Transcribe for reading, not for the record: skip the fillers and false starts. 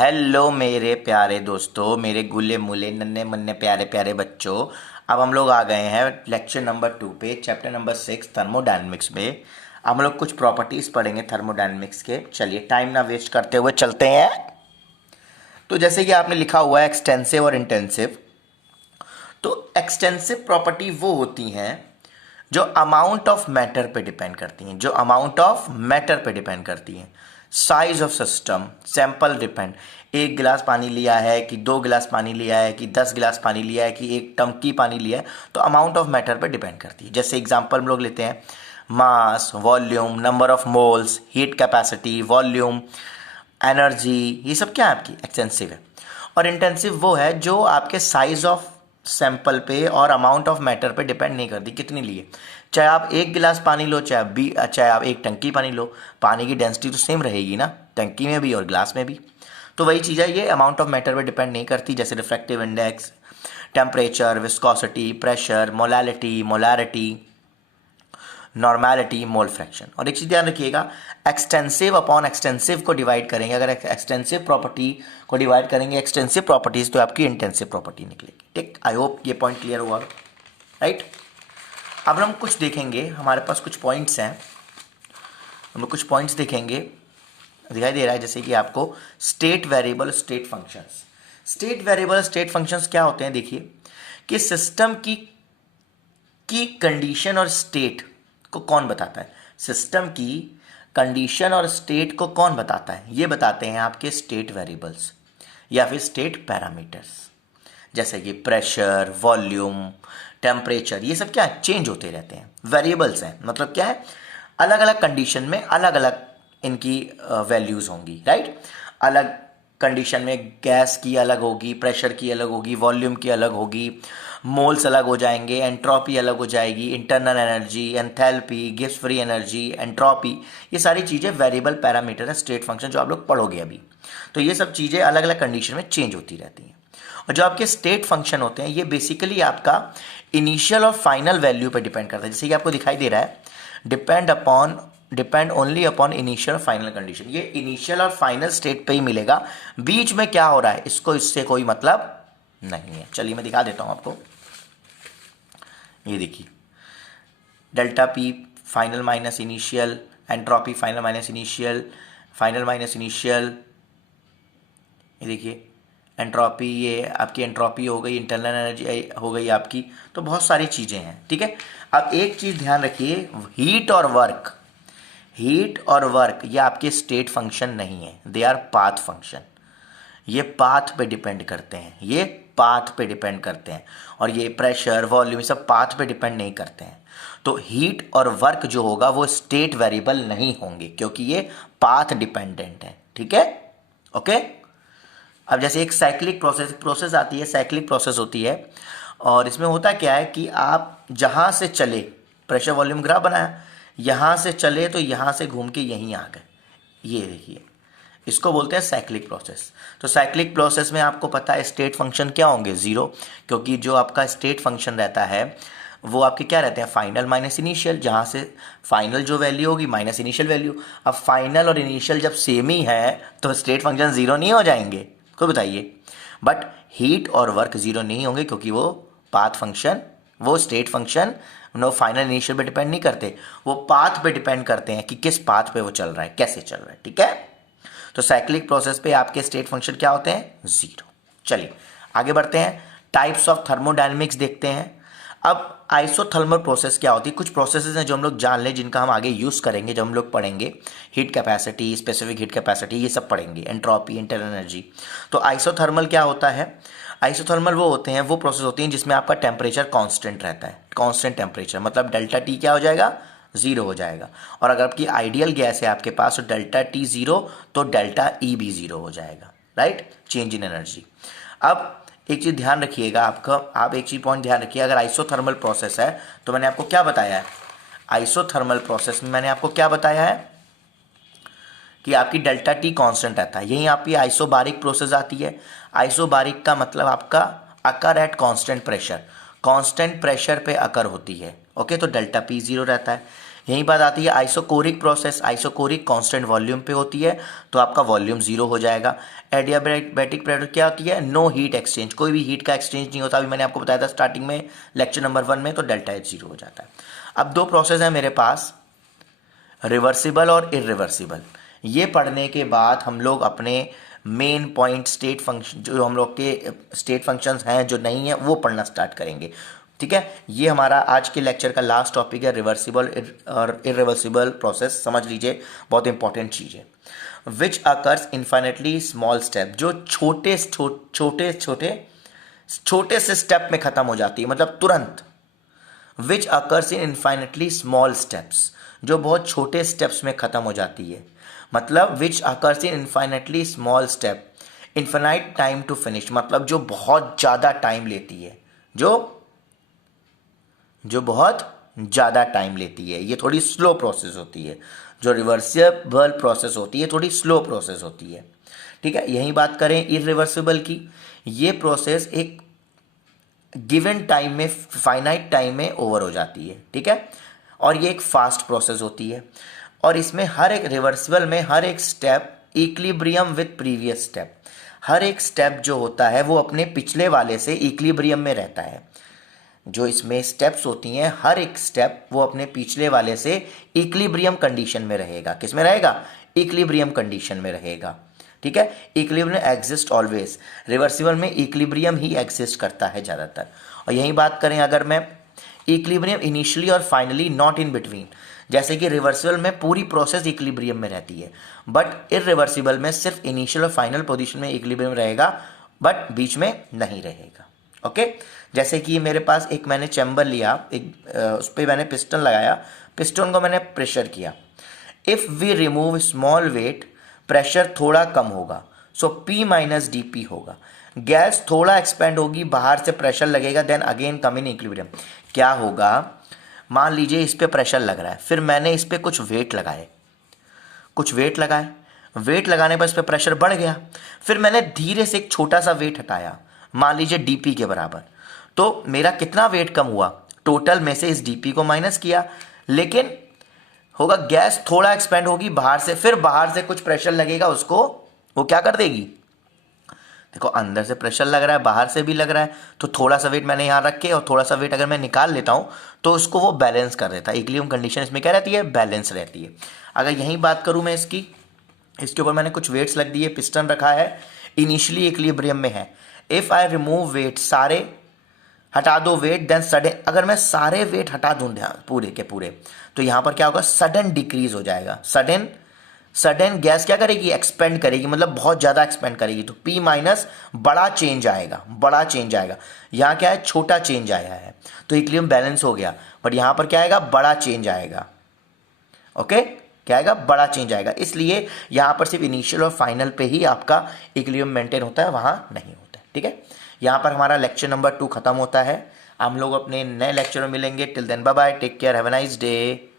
Hello मेरे प्यारे दोस्तों, मेरे गुले मुले नन्हे मुन्ने प्यारे प्यारे बच्चों। अब हम लोग आ गए हैं लेक्चर नंबर 2 पे, चैप्टर नंबर 6 थर्मोडायनेमिक्स में। अब हम लोग कुछ प्रॉपर्टीज़ पढ़ेंगे थर्मोडायनेमिक्स के। चलिए टाइम ना वेस्ट करते हुए चलते हैं। तो जैसे कि आपने लिखा हुआ है एक्सटेंसिव और इंटेंसिव, तो एक्सटेंसिव प्रॉपर्टी वो होती हैं जो अमाउंट ऑफ मैटर पे डिपेंड करती हैं, जो अमाउंट ऑफ मैटर पे डिपेंड करती हैं। Size of system, sample depend, एक गिलास पानी लिया है कि 2 गिलास पानी लिया है कि 10 गिलास पानी लिया है कि एक टंकी पानी लिया है, तो अमाउंट ऑफ मैटर पे डिपेंड करती है। जैसे एग्जांपल हम लोग लेते हैं mass, volume, number of moles, heat capacity, volume, energy, ये सब क्या है आपकी एक्सटेंसिव है। और इंटेंसिव वो है जो आपके साइज ऑफ सैंपल पे और अमाउंट ऑफ मैटर पे डिपेंड नहीं करती कितनी लिए। चाहे आप 1 गिलास पानी लो, चाहे आप एक टंकी पानी लो, पानी की डेंसिटी तो सेम रहेगी ना, टंकी में भी और ग्लास में भी। तो वही चीज़ है, ये अमाउंट ऑफ मैटर पे डिपेंड नहीं करती। जैसे refractive index, temperature, viscosity, pressure, molality, molarity, normality, mole fraction. और एक चीज़ ध्यान रखिएगा, एक्सटेंसिव अपॉन एक्सटेंसिव को डिवाइड करेंगे, अगर एक्सटेंसिव प्रॉपर्टी को डिवाइड करेंगे एक्सटेंसिव प्रॉपर्टीज, तो आपकी इंटेंसिव प्रॉपर्टी निकलेगी। ठीक, आई होप ये पॉइंट क्लियर हुआ, राइट। अब हम कुछ देखेंगे, हमारे पास कुछ पॉइंट्स हैं, हम लोग कुछ पॉइंट्स देखेंगे। दिखाई दे रहा है जैसे कि आपको state variable, state functions. State variable, state functions क्या होते हैं, देखिए कि सिस्टम की कंडीशन और स्टेट को कौन बताता है। सिस्टम की कंडीशन और स्टेट को कौन बताता है, ये बताते हैं आपके स्टेट वेरिएबल्स या फिर स्टेट पैरामीटर्स। जैसे कि प्रेशर, वॉल्यूम, टेम्परेचर, ये सब क्या है, चेंज होते रहते हैं, वेरिएबल्स हैं। मतलब क्या है, अलग अलग कंडीशन में अलग अलग इनकी वैल्यूज होंगी, राइट। अलग कंडीशन में गैस की अलग होगी, प्रेशर की अलग होगी, वॉल्यूम की अलग होगी, मोल्स अलग हो जाएंगे, एंट्रोपी अलग हो जाएगी, internal energy, enthalpy, Gibbs free energy, entropy, ये सारी चीज़ें वेरिएबल पैरामीटर है, स्टेट फंक्शन जो आप लोग पढ़ोगे अभी। तो ये सब चीज़ें अलग अलग कंडीशन में चेंज होती रहती हैं। और जो आपके स्टेट फंक्शन होते हैं, ये बेसिकली आपका इनिशियल और फाइनल वैल्यू पर डिपेंड करता है। जैसे कि आपको दिखाई दे रहा है, depend only upon initial final condition. ये इनिशियल और फाइनल स्टेट पे ही मिलेगा, बीच में क्या हो रहा है इसको इससे कोई मतलब नहीं है। चलिए मैं दिखा देता हूं आपको, ये देखिए delta P final minus initial, entropy final minus initial, final minus initial, ये देखिए एंट्रोपी, ये आपकी एंट्रोपी हो गई, इंटरनल एनर्जी हो गई आपकी। तो बहुत सारी चीज़ें हैं, ठीक है। अब एक चीज़ ध्यान रखिए, हीट और वर्क, ये आपके स्टेट फंक्शन नहीं है, दे आर पाथ फंक्शन। ये पाथ पे डिपेंड करते हैं, ये पाथ पे डिपेंड करते हैं। और ये प्रेशर, वॉल्यूम, ये सब पाथ पे डिपेंड नहीं करते हैं। तो हीट और वर्क जो होगा वो स्टेट वेरिएबल नहीं होंगे, क्योंकि ये पाथ डिपेंडेंट है, ठीक है, ओके। अब जैसे एक साइक्लिक प्रोसेस आती है, साइक्लिक प्रोसेस होती है, और इसमें होता क्या है कि आप जहाँ से चले, प्रेशर वॉल्यूम ग्राफ बनाया, यहाँ से चले तो यहाँ से घूम के यहीं आ गए, ये देखिए, इसको बोलते हैं साइक्लिक प्रोसेस। तो साइक्लिक प्रोसेस में आपको पता है स्टेट फंक्शन क्या होंगे, जीरो, क्योंकि जो आपका स्टेट फंक्शन रहता है वो आपके क्या रहते हैं, फाइनल माइनस इनिशियल, जहाँ से फाइनल जो वैल्यू होगी माइनस इनिशियल वैल्यू। अब फाइनल और इनिशियल जब सेम ही है तो स्टेट फंक्शन जीरो नहीं हो जाएंगे, कोई बताइए। बट हीट और वर्क जीरो नहीं होंगे, क्योंकि वो पाथ फंक्शन, वो state function no final initial पे डिपेंड नहीं करते, वो पाथ पे डिपेंड करते हैं कि किस पाथ पे वो चल रहा है, कैसे चल रहा है, ठीक है। तो साइक्लिक प्रोसेस पे आपके स्टेट फंक्शन क्या होते हैं, जीरो। चलिए आगे बढ़ते हैं, टाइप्स ऑफ थर्मोडायनेमिक्स देखते हैं। अब आइसोथर्मल प्रोसेस क्या होती है, कुछ प्रोसेसेस हैं जो हम लोग जान लें, जिनका हम आगे यूज़ करेंगे जब हम लोग पढ़ेंगे heat capacity, specific heat capacity, ये सब पढ़ेंगे, एंट्रोपी, इंटरनल एनर्जी। तो आइसोथर्मल क्या होता है, आइसोथर्मल वो होते हैं, वो प्रोसेस होती हैं जिसमें आपका टेम्परेचर कांस्टेंट रहता है, कांस्टेंट टेम्परेचर, मतलब डेल्टा टी क्या हो जाएगा, जीरो हो जाएगा। और अगर आपकी आइडियल गैस है आपके पास तो डेल्टा टी जीरो, तो डेल्टा ई भी जीरो हो जाएगा, राइट, चेंज इन एनर्जी। अब एक चीज़ ध्यान रखिएगा, आप एक चीज़ पॉइंट ध्यान रखिए, अगर आइसोथर्मल प्रोसेस है तो मैंने आपको क्या बताया है, आइसोथर्मल प्रोसेस में मैंने आपको क्या बताया है कि आपकी डेल्टा टी कांस्टेंट रहता है। यहीं आपकी आइसोबारिक प्रोसेस आती है। आइसोबारिक का मतलब आपका occur at constant pressure, constant pressure पे अकर होती है, ओके। तो डेल्टा पी जीरो रहता है। यही बात आती है isochoric process, isochoric constant volume पे होती है तो आपका वॉल्यूम जीरो हो जाएगा। एडियाबैटिक प्रोडक्ट क्या होती है, नो हीट एक्सचेंज, कोई भी हीट का एक्सचेंज नहीं होता। अभी मैंने आपको बताया था स्टार्टिंग में लेक्चर नंबर 1 में, तो डेल्टा एच जीरो हो जाता है। अब दो प्रोसेस है मेरे पास, रिवर्सिबल और इरिवर्सिबल। ये पढ़ने के बाद हम लोग अपने मेन पॉइंट स्टेट फंक्शन, जो हम लोग के स्टेट फंक्शंस हैं जो नहीं है, वो पढ़ना स्टार्ट करेंगे। ठीक है, ये हमारा आज के लेक्चर का लास्ट टॉपिक है, रिवर्सिबल और इरिवर्सिबल प्रोसेस। समझ लीजिए, बहुत इंपॉर्टेंट चीज़ है। Which occurs infinitely small step, जो छोटे छोटे छोटे छोटे से स्टेप में खत्म हो जाती है, मतलब तुरंत। विच occurs in infinitely small steps, जो बहुत छोटे स्टेप्स में खत्म हो जाती है। मतलब which occurs in infinitely small step, infinite time to finish, मतलब जो बहुत ज़्यादा टाइम लेती है, जो बहुत ज़्यादा टाइम लेती है। ये थोड़ी स्लो प्रोसेस होती है। जो रिवर्सिबल प्रोसेस होती है थोड़ी स्लो प्रोसेस होती है। ठीक है, यही बात करें इरिवर्सिबल की, ये प्रोसेस एक गिवन टाइम में, फाइनाइट टाइम में ओवर हो जाती है। ठीक है, और ये एक फास्ट प्रोसेस होती है। और इसमें हर एक रिवर्सिबल में हर एक step equilibrium with previous step, हर एक स्टेप जो होता है वो अपने पिछले वाले से इक्विलिब्रियम में रहता है। जो इसमें स्टेप्स होती हैं, हर एक स्टेप वो अपने पिछले वाले से इक्विलिब्रियम कंडीशन में रहेगा। किस में रहेगा, इक्विलिब्रियम कंडीशन में रहेगा। ठीक है, इक्विलिब्रियम एग्जिस्ट ऑलवेज, रिवर्सिबल में इक्विलिब्रियम ही एग्जिस्ट करता है ज़्यादातर। और यही बात करें अगर मैं, इक्विलिब्रियम इनिशियली और फाइनली, नॉट इन बिटवीन। जैसे कि रिवर्सिबल में पूरी प्रोसेस इक्विलिब्रियम में रहती है, बट इरिवर्सिबल में सिर्फ इनिशियल और फाइनल पोजीशन में इक्विलिब्रियम रहेगा, बट बीच में नहीं रहेगा। ओके, जैसे कि मेरे पास एक मैंने चैम्बर लिया, उस पर मैंने पिस्टन लगाया, पिस्टन को मैंने प्रेशर किया। If we remove small weight, pressure थोड़ा कम होगा, so P minus D P होगा। गैस थोड़ा एक्सपेंड होगी, बाहर से प्रेशर लगेगा, then again come in equilibrium. क्या होगा, मान लीजिए इस पर प्रेशर लग रहा है, फिर मैंने इस पर कुछ वेट लगाए, वेट लगाने पर इस पर प्रेशर बढ़ गया, फिर मैंने धीरे से एक छोटा सा वेट हटाया, मान लीजिए डीपी के बराबर, तो मेरा कितना वेट कम हुआ, टोटल में से इस डीपी को माइनस किया, लेकिन होगा गैस थोड़ा एक्सपेंड होगी बाहर से, फिर बाहर से कुछ प्रेशर लगेगा, उसको वो क्या कर देगी, देखो अंदर से प्रेशर लग रहा है, बाहर से भी लग रहा है, तो थोड़ा सा वेट मैंने यहाँ रख के और थोड़ा सा वेट अगर मैं निकाल लेता हूँ तो उसको वो बैलेंस कर देता है। इक्विलिब्रियम कंडीशन इसमें क्या रहती है, बैलेंस रहती है। अगर यही बात करूँ मैं इसकी, इसके ऊपर मैंने कुछ वेट्स लग दिए, पिस्टन रखा है, इनिशियली इक्विलिब्रियम में है। इफ़ आई रिमूव वेट, सारे हटा दो वेट, देन सडन, अगर मैं सारे वेट हटा दूँ पूरे के पूरे, तो यहाँ पर क्या होगा, सडन डिक्रीज हो जाएगा। सडन गैस क्या करेगी, एक्सपेंड करेगी, मतलब बहुत ज़्यादा एक्सपेंड करेगी, तो P माइनस बड़ा चेंज आएगा। यहाँ क्या है, छोटा चेंज आया है, तो इक्विलिब्रियम बैलेंस हो गया, बट यहाँ पर क्या आएगा, बड़ा चेंज आएगा। ओके, क्या आएगा, बड़ा चेंज आएगा। इसलिए यहाँ पर सिर्फ इनिशियल और फाइनल पे ही आपका इक्विलिब्रियम मेंटेन होता है, वहाँ नहीं होता है। ठीक है, यहाँ पर हमारा लेक्चर नंबर 2 खत्म होता है। हम लोग अपने नए लेक्चर में मिलेंगे। Till then bye bye, take care, have a nice day.